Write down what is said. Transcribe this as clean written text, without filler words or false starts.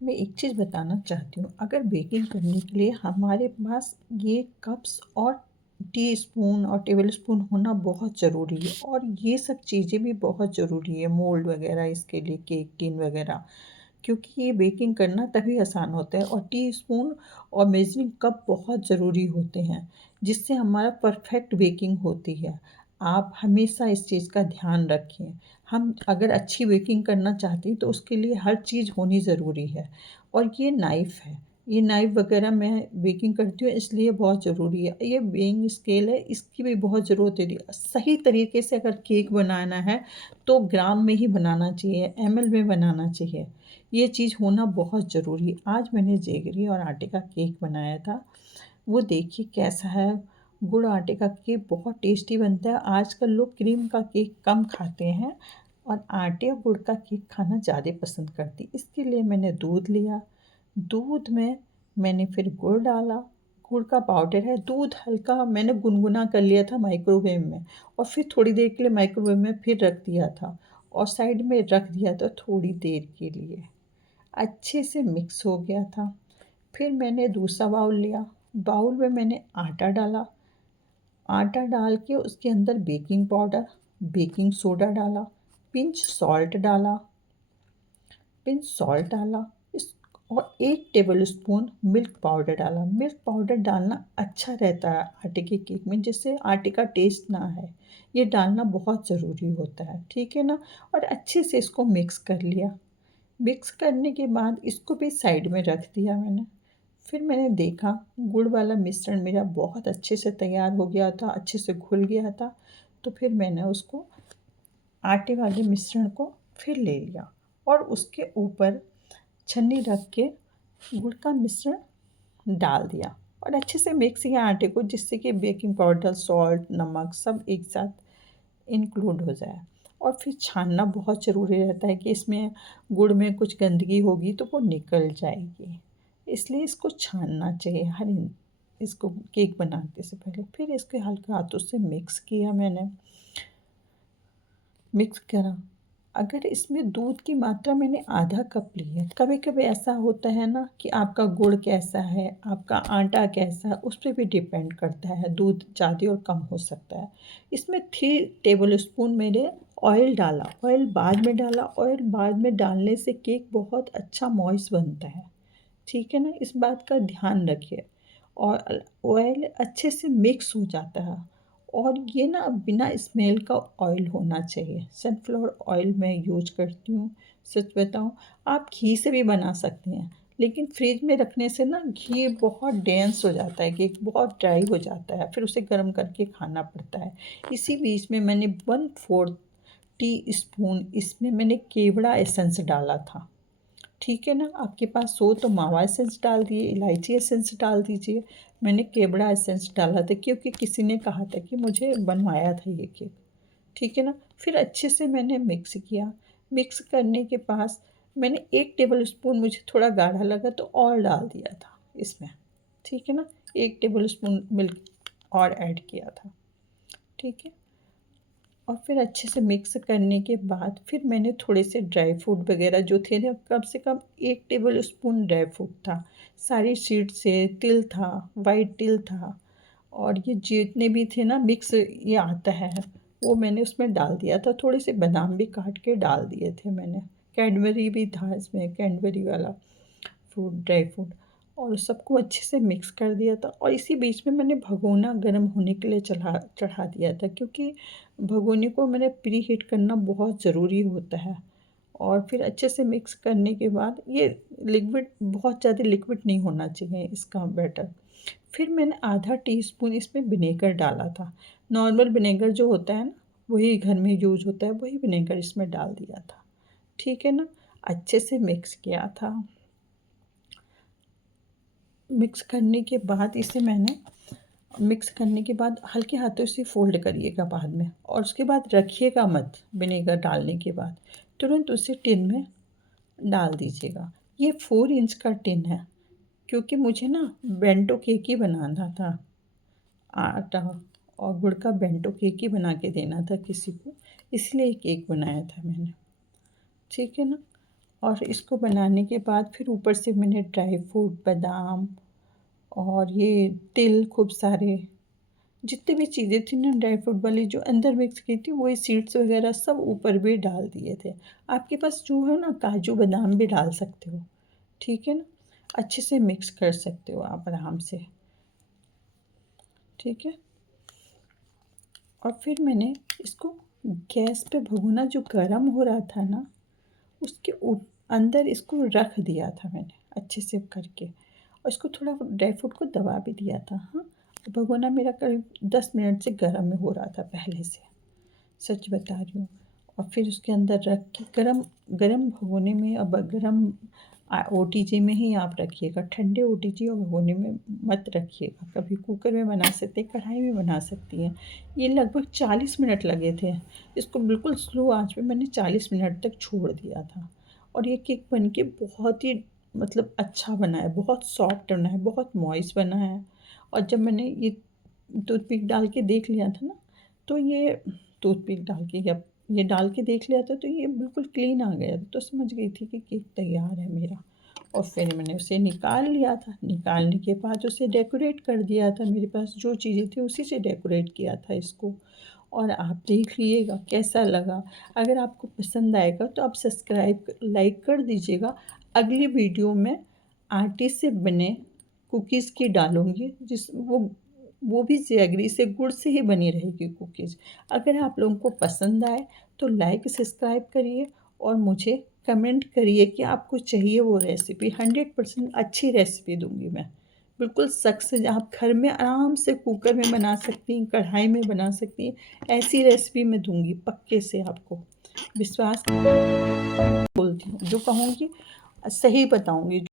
मैं एक चीज़ बताना चाहती हूँ, अगर बेकिंग करने के लिए हमारे पास ये कप्स और टीस्पून और टेबलस्पून होना बहुत ज़रूरी है, और ये सब चीज़ें भी बहुत ज़रूरी है, मोल्ड वगैरह इसके लिए, केक टिन वगैरह, क्योंकि ये बेकिंग करना तभी आसान होता है। और टीस्पून और मेज़रिंग कप बहुत ज़रूरी होते हैं, जिससे हमारा परफेक्ट बेकिंग होती है। आप हमेशा इस चीज़ का ध्यान रखें। हम अगर अच्छी बेकिंग करना चाहते हैं तो उसके लिए हर चीज़ होनी ज़रूरी है। और ये नाइफ़ है, ये नाइफ़ वगैरह मैं बेकिंग करती हूँ इसलिए बहुत ज़रूरी है। ये वेइंग स्केल है, इसकी भी बहुत ज़रूरत है। सही तरीके से अगर केक बनाना है तो ग्राम में ही बनाना चाहिए, एमएल में बनाना चाहिए। ये चीज़ होना बहुत ज़रूरी है। आज मैंने जेगरी और आटे का केक बनाया था, वो देखिए कैसा है। गुड़ आटे का केक बहुत टेस्टी बनता है। आजकल लोग क्रीम का केक कम खाते हैं और आटे और गुड़ का केक खाना ज़्यादा पसंद करते हैं। इसके लिए मैंने दूध लिया, दूध में मैंने फिर गुड़ डाला। गुड़ का पाउडर है, दूध हल्का मैंने गुनगुना कर लिया था माइक्रोवेव में, और फिर थोड़ी देर के लिए माइक्रोवेव में फिर रख दिया था और साइड में रख दिया था थोड़ी देर के लिए। अच्छे से मिक्स हो गया था। फिर मैंने दूसरा बाउल लिया, बाउल में मैंने आटा डाला। आटा डाल के उसके अंदर बेकिंग पाउडर, बेकिंग सोडा डाला, पिंच सॉल्ट डाला इस और 1 टेबलस्पून मिल्क पाउडर डाला। मिल्क पाउडर डालना अच्छा रहता है आटे के केक में, जिससे आटे का टेस्ट ना आए। ये डालना बहुत ज़रूरी होता है, ठीक है ना? और अच्छे से इसको मिक्स कर लिया। मिक्स करने के बाद इसको भी साइड में रख दिया मैंने। फिर मैंने देखा गुड़ वाला मिश्रण मेरा बहुत अच्छे से तैयार हो गया था, अच्छे से घुल गया था। तो फिर मैंने उसको आटे वाले मिश्रण को फिर ले लिया और उसके ऊपर छन्नी रख के गुड़ का मिश्रण डाल दिया और अच्छे से मिक्स किया आटे को, जिससे कि बेकिंग पाउडर, सॉल्ट, नमक सब एक साथ इंक्लूड हो जाए। और फिर छानना बहुत ज़रूरी रहता है कि इसमें गुड़ में कुछ गंदगी होगी तो वो निकल जाएगी, इसलिए इसको छानना चाहिए इसको केक बनाने से पहले। फिर इसके हल्के हाथों से मिक्स किया मैंने, मिक्स करा। अगर इसमें दूध की मात्रा मैंने आधा कप ली है। कभी-कभी ऐसा होता है ना कि आपका गुड़ कैसा है, आपका आटा कैसा है, उस पे भी डिपेंड करता है, दूध ज़्यादा और कम हो सकता है। इसमें 3 टेबलस्पून मैंने ऑयल डाला, ऑयल बाद में डाला। ऑयल बाद में डालने से केक बहुत अच्छा मॉइस्ट बनता है, ठीक है ना? इस बात का ध्यान रखिए। और ऑयल अच्छे से मिक्स हो जाता है, और ये ना बिना स्मेल का ऑयल होना चाहिए। सनफ्लावर ऑयल मैं यूज करती हूँ। सच बताऊँ, आप घी से भी बना सकते हैं, लेकिन फ्रिज में रखने से ना घी बहुत डेंस हो जाता है, केक बहुत ड्राई हो जाता है, फिर उसे गर्म करके खाना पड़ता है। इसी बीच में मैंने 1/4 टीस्पून इसमें मैंने केवड़ा एसेंस डाला था, ठीक है ना? आपके पास हो तो मावा एसेंस डाल दिए, इलायची एसेंस डाल दीजिए। मैंने केवड़ा एसेंस डाला था क्योंकि किसी ने कहा था कि मुझे बनवाया था ये केक, ठीक है ना? फिर अच्छे से मैंने मिक्स किया। मिक्स करने के पास मैंने 1 टेबलस्पून, मुझे थोड़ा गाढ़ा लगा तो और डाल दिया था इसमें, ठीक है ना? 1 टेबलस्पून मिल्क और ऐड किया था, ठीक है? और फिर अच्छे से मिक्स करने के बाद फिर मैंने थोड़े से ड्राई फ्रूट वगैरह जो थे ना, कम से कम 1 टेबलस्पून ड्राई फ्रूट था, सारी सीड्स से, तिल था, वाइट तिल था, और ये जितने भी थे ना मिक्स ये आता है, वो मैंने उसमें डाल दिया था। थोड़े से बादाम भी काट के डाल दिए थे मैंने। कैडबरी भी था इसमें, कैडबरी वाला फ्रूट, ड्राई फ्रूट, और सबको अच्छे से मिक्स कर दिया था। और इसी बीच में मैंने भगोना गर्म होने के लिए चढ़ा दिया था, क्योंकि भगोने को मैंने प्री हीट करना बहुत ज़रूरी होता है। और फिर अच्छे से मिक्स करने के बाद ये लिक्विड, बहुत ज़्यादा लिक्विड नहीं होना चाहिए इसका बैटर। फिर मैंने आधा टीस्पून इसमें विनेगर डाला था। नॉर्मल विनेगर जो होता है ना, वही घर में यूज होता है, वही विनेगर इसमें डाल दिया था, ठीक है ना? अच्छे से मिक्स किया था। मिक्स करने के बाद इसे मैंने मिक्स करने के बाद हल्के हाथों से फ़ोल्ड करिएगा बाद में, और उसके बाद रखिएगा मत। विनेगर डालने के बाद तुरंत उसे टिन में डाल दीजिएगा। ये 4 इंच का टिन है, क्योंकि मुझे ना बेंटो केक ही बनाना था। आटा और गुड़ का बेंटो केक ही बना के देना था किसी को, इसलिए केक बनाया था मैंने, ठीक है ना? और इसको बनाने के बाद फिर ऊपर से मैंने ड्राई फ्रूट, बादाम और ये तिल खूब सारे, जितनी भी चीज़ें थी ना ड्राई फ्रूट वाली जो अंदर मिक्स की थी, वही सीड्स वगैरह सब ऊपर भी डाल दिए थे। आपके पास जो है ना काजू बादाम भी डाल सकते हो, ठीक है ना? अच्छे से मिक्स कर सकते हो आप आराम से, ठीक है? और फिर मैंने इसको गैस पे भगोना जो गरम हो रहा था ना, उसके अंदर इसको रख दिया था मैंने अच्छे से करके, और इसको थोड़ा ड्राई फ्रूट को दबा भी दिया था। हाँ, भगोना मेरा करीब 10 मिनट से गरम में हो रहा था पहले से, सच बता रही हूँ। और फिर उसके अंदर रख के गरम गरम भगोने में, अब गरम ओटीजी में ही आप रखिएगा, ठंडे ओटीजी और भगोने में मत रखिएगा। कभी कुकर में बना सकते हैं, कढ़ाई में बना सकती हैं। ये लगभग 40 मिनट लगे थे, इसको बिल्कुल स्लो आंच पे मैंने 40 मिनट तक छोड़ दिया था। और ये केक बनके बहुत ही मतलब अच्छा बना है, बहुत सॉफ्ट बना है, बहुत मॉइस्ट बना है। और जब मैंने ये टूथपिक डाल के देख लिया था ना, तो ये टूथपिक डाल के या ये डाल के देख लिया था, तो ये बिल्कुल क्लीन आ गया था, तो समझ गई थी कि केक तैयार है मेरा। और फिर मैंने उसे निकाल लिया था, निकालने के बाद उसे डेकोरेट कर दिया था, मेरे पास जो चीज़ें थी उसी से डेकोरेट किया था इसको। और आप देख लीजिएगा कैसा लगा। अगर आपको पसंद आएगा तो आप सब्सक्राइब लाइक कर दीजिएगा। अगली वीडियो में आटे से बने कुकीज़ की डालूँगी, जिस वो भी जैगरी से, गुड़ से ही बनी रहेगी कुकीज़। अगर आप लोगों को पसंद आए तो लाइक सब्सक्राइब करिए और मुझे कमेंट करिए कि आपको चाहिए वो रेसिपी। 100% अच्छी रेसिपी दूँगी मैं, बिल्कुल सख्त से, आप घर में आराम से कुकर में बना सकती हैं, कढ़ाई में बना सकती हैं। ऐसी रेसिपी मैं दूँगी पक्के से आपको, विश्वास बोलती हूँ, जो कहूँगी सही बताऊँगी।